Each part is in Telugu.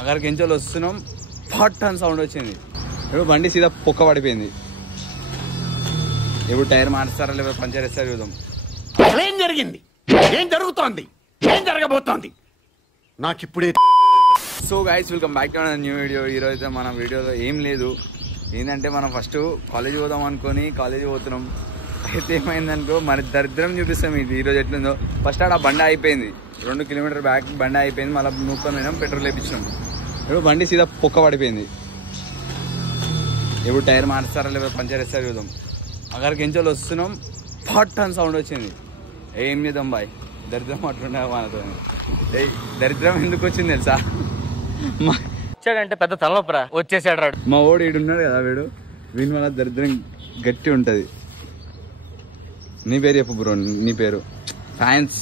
అక్కడికి ఎంచోళ్ళు వస్తున్నాం, ఫాట్ అని సౌండ్ వచ్చింది. ఇప్పుడు బండి సీదా పొక్క పడిపోయింది. ఇప్పుడు టైర్ మార్చారా లేకపోతే పంచర్ వేస్తారా చూద్దాం. ఏం జరిగింది, ఏం జరుగుతోంది, ఏం జరగబోతోంది నాకు ఇప్పుడే. So guys, welcome back to new video. ఈరోజు అయితే మన వీడియోలో ఏం లేదు. ఏంటంటే మనం ఫస్ట్ కాలేజ్ పోదాం అనుకొని కాలేజ్ పోతున్నాం. అయితే ఏమైందనుకో, మన దరిద్రం చూపిస్తాం ఇది ఈరోజు ఎట్లుందో. ఫస్ట్ ఆడ బండి అయిపోయింది, 2 కిలోమీటర్ బ్యాక్ బండి అయిపోయింది. మళ్ళీ నూక్కొని పోయినాం, పెట్రోల్ వేయించినాం. ఇప్పుడు బండి సీదా పొక్క పడిపోయింది. ఇప్పుడు టైర్ మార్చారా లేకపోతే పంచర్ వేస్తారా చూద్దాం. అక్కడికి ఎంచోళ్ళు వస్తున్నాం, ఫాట్ అని సౌండ్ వచ్చింది. ఏం చేద్దాం బాయ్, దరిద్రం అట్లుండే మనతో. దరిద్రం ఎందుకు వచ్చింది తెలుసా? వచ్చాడంటే పెద్ద తలనొప్పరా, వచ్చేసాడు రాడు. మా ఓడు ఈడున్నాడు కదా, వీడి వల్ల దరిద్రం గట్టి ఉంటది. నీ పేరు చెప్పు బ్రో, నీ పేరు. ఫ్యాన్స్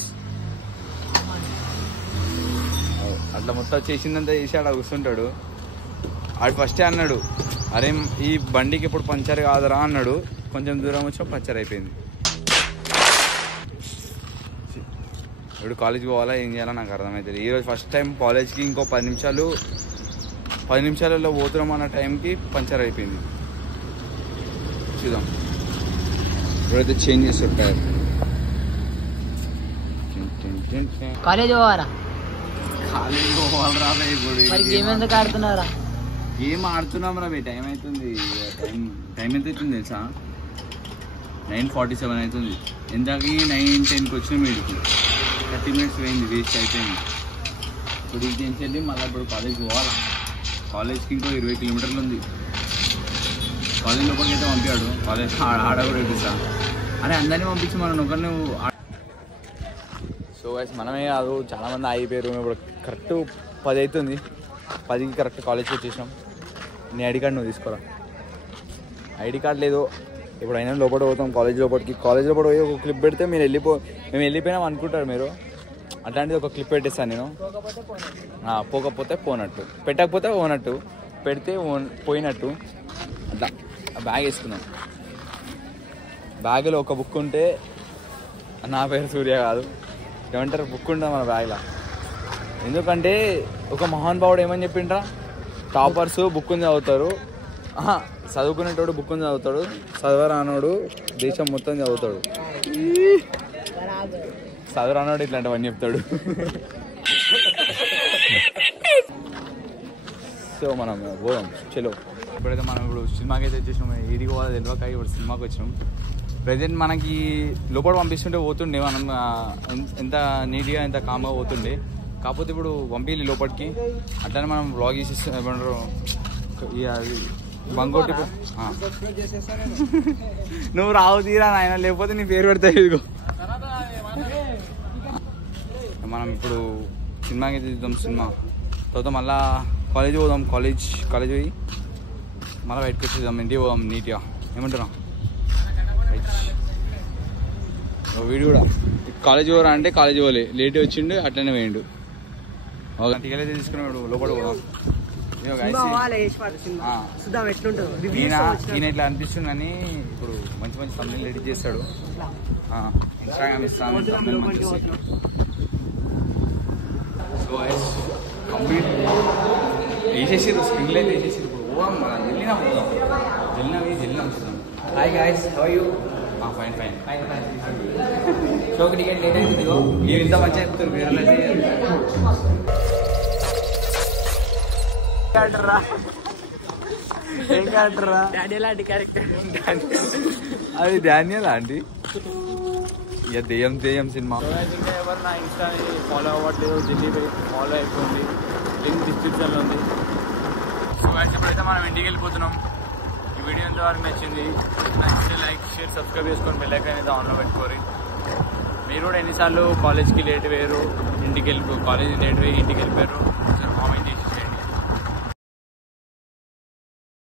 అట్లా మొత్తం చేసిందంతా చేసి ఆడ కూర్చుంటాడు. ఆడు ఫస్టే అన్నాడు, అరే ఈ బండికి ఇప్పుడు పంచర్ కాదురా అన్నాడు. కొంచెం దూరం వచ్చినా పంచర్ అయిపోయింది. ఇప్పుడు కాలేజ్కి పోవాలా ఏం చేయాలో నాకు అర్థమవుతుంది. ఈరోజు ఫస్ట్ టైం కాలేజ్కి ఇంకో 10 నిమిషాలలో పోతున్నాం అన్న టైంకి పంచర్ అయిపోయింది. చూద్దాం. ఇప్పుడైతే చేంజ్ చేస్తారు టైర్. కాలేజ్ పోవాలా? కాలేజ్ పోవాలరా ఇప్పుడు. గేమ్ ఎందుకు ఆడుతున్నారా? గేమ్ ఆడుతున్నాం రా. టైం అవుతుంది. టైం ఎంత అవుతుంది తెలుసా? 9:47 అవుతుంది. ఎంతకి 9:10కి వచ్చిన వీడికి 30 మినిట్స్ పోయింది, వేస్ట్ అయిపోయింది. ఇప్పుడు ఇది చేసి మళ్ళీ ఇప్పుడు కాలేజ్కి పోవాలా. కాలేజ్కి ఇంకో 20 కిలోమీటర్లు ఉంది. కాలేజ్ లోపలికి అయితే పంపాడు. కాలేజ్ ఆడ కూడా చూపిస్తా. అరే అందరినీ పంపించి మనం ఒకరిని. సో గైస్, మనమే కాదు చాలామంది అయిపోయారు. ఇప్పుడు కరెక్ట్ 10 అవుతుంది. 10కి కరెక్ట్ కాలేజ్కి వచ్చేసినాం. నీ ఐడి కార్డు నువ్వు తీసుకోరా. ఐడి కార్డు లేదు. ఇప్పుడు అయినా లోపల పోతాం, కాలేజ్ లోపలికి. కాలేజ్ లోపల పోయి ఒక క్లిప్ పెడితే మేము వెళ్ళిపోయినాం అనుకుంటారు మీరు. అట్లాంటిది ఒక క్లిప్ పెట్టేస్తాను నేను. పోకపోతే పోనట్టు, పెట్టకపోతే పోనట్టు, పెడితే పోయినట్టు. అట్లా బ్యాగ్ వేసుకున్నాం. బ్యాగ్లో ఒక బుక్ ఉంటే, నా పేరు సూర్య కాదు, ఏమంటారు, బుక్ ఉంటుంది మన బ్యాగ్లో. ఎందుకంటే ఒక మహాన్ భావుడు ఏమని చెప్పిండ్రా, టాపర్స్ బుక్కుని చదువుతారు, చదువుకునేటోడు బుక్కుని చదువుతాడు, చదవరానోడు దేశం మొత్తం చదువుతాడు. చదవరానోడు ఇట్లాంటివన్నీ చెప్తాడు. సో మనం పోదాం, చలో. ఇప్పుడైతే మనం సినిమాకి అయితే వచ్చేసినాం. ఏడికి పోవాలో తెలియక ఇప్పుడు సినిమాకి వచ్చినాం. ప్రజెంట్ మనకి లోపల పంపిస్తుంటే పోతుండే, మనం ఎంత నీట్గా ఎంత కామ్గా పోతుండే. కాకపోతే ఇప్పుడు పంపించాలి లోపలికి. అట్లనే మనం బ్లాగ్ చేసేస్తాం. ఏమంటారు, బంగోటి నువ్వు రావు తీరా నాయన, లేకపోతే నీ పేరు పెడతావు. ఇదిగో మనం ఇప్పుడు సినిమాకి చూద్దాం. సినిమా తర్వాత మళ్ళా కాలేజ్ పోదాం. కాలేజ్ పోయి మళ్ళీ బయటకు వచ్చేద్దాం, ఇంటికి పోదాం నీట్గా. ఏమంటున్నాం వీడు కూడా కాలేజ్ పోరా అంటే కాలేజ్ పోలే, లేట్ వచ్చిండు, అట్లనే పోయిండు. టికెట్ అయితే తీసుకున్నాడు, లోపల పోదాం. ఈయన ఇట్లా అనిపిస్తుంది అని ఇప్పుడు మంచి మంచి కంపెనీలు ఎడిట్ చేస్తాడు. ఇన్స్టాగ్రామ్ ఇస్తాను. సో కంప్లీట్ వేసేసారు, స్క్రీన్లో అయితే వేసేసారు. ఇప్పుడు పోదాం, వెళ్ళినా పోదాం, వెళ్ళినా చూద్దాం. Hi guys, how are you? Fine. షోకి టికెట్ లేట్ అవుతుంది. మీరు ఇంత మంచిగా చెప్తారు, వేరే ఏం క్యారెక్టర్రా? అది డానియల్ ఆంటీ. ఇక దెయ్యం సినిమా. ఎవరు నా ఇన్స్టాని ఫాలో అవ్వట్లేదు, జల్దీ ఫాలో అయిపోయింది, లింక్ డిస్క్రిప్షన్లో ఉంది. సో ఇప్పుడైతే మనం ఇంటికి వెళ్ళిపోతున్నాం. ఈ వీడియో ఎంతవరకు నచ్చింది, నచ్చితే లైక్, షేర్, సబ్స్క్రైబ్ చేసుకొని బెల్ ఐకాన్ అయితే ఆన్లో పెట్టుకోరు. మీరు కూడా ఎన్నిసార్లు కాలేజ్కి లేట్ వేయరు, కాలేజ్ లేట్ వేయి ఇంటికి వెళ్ళిపోయారు, కామెంట్ చేసి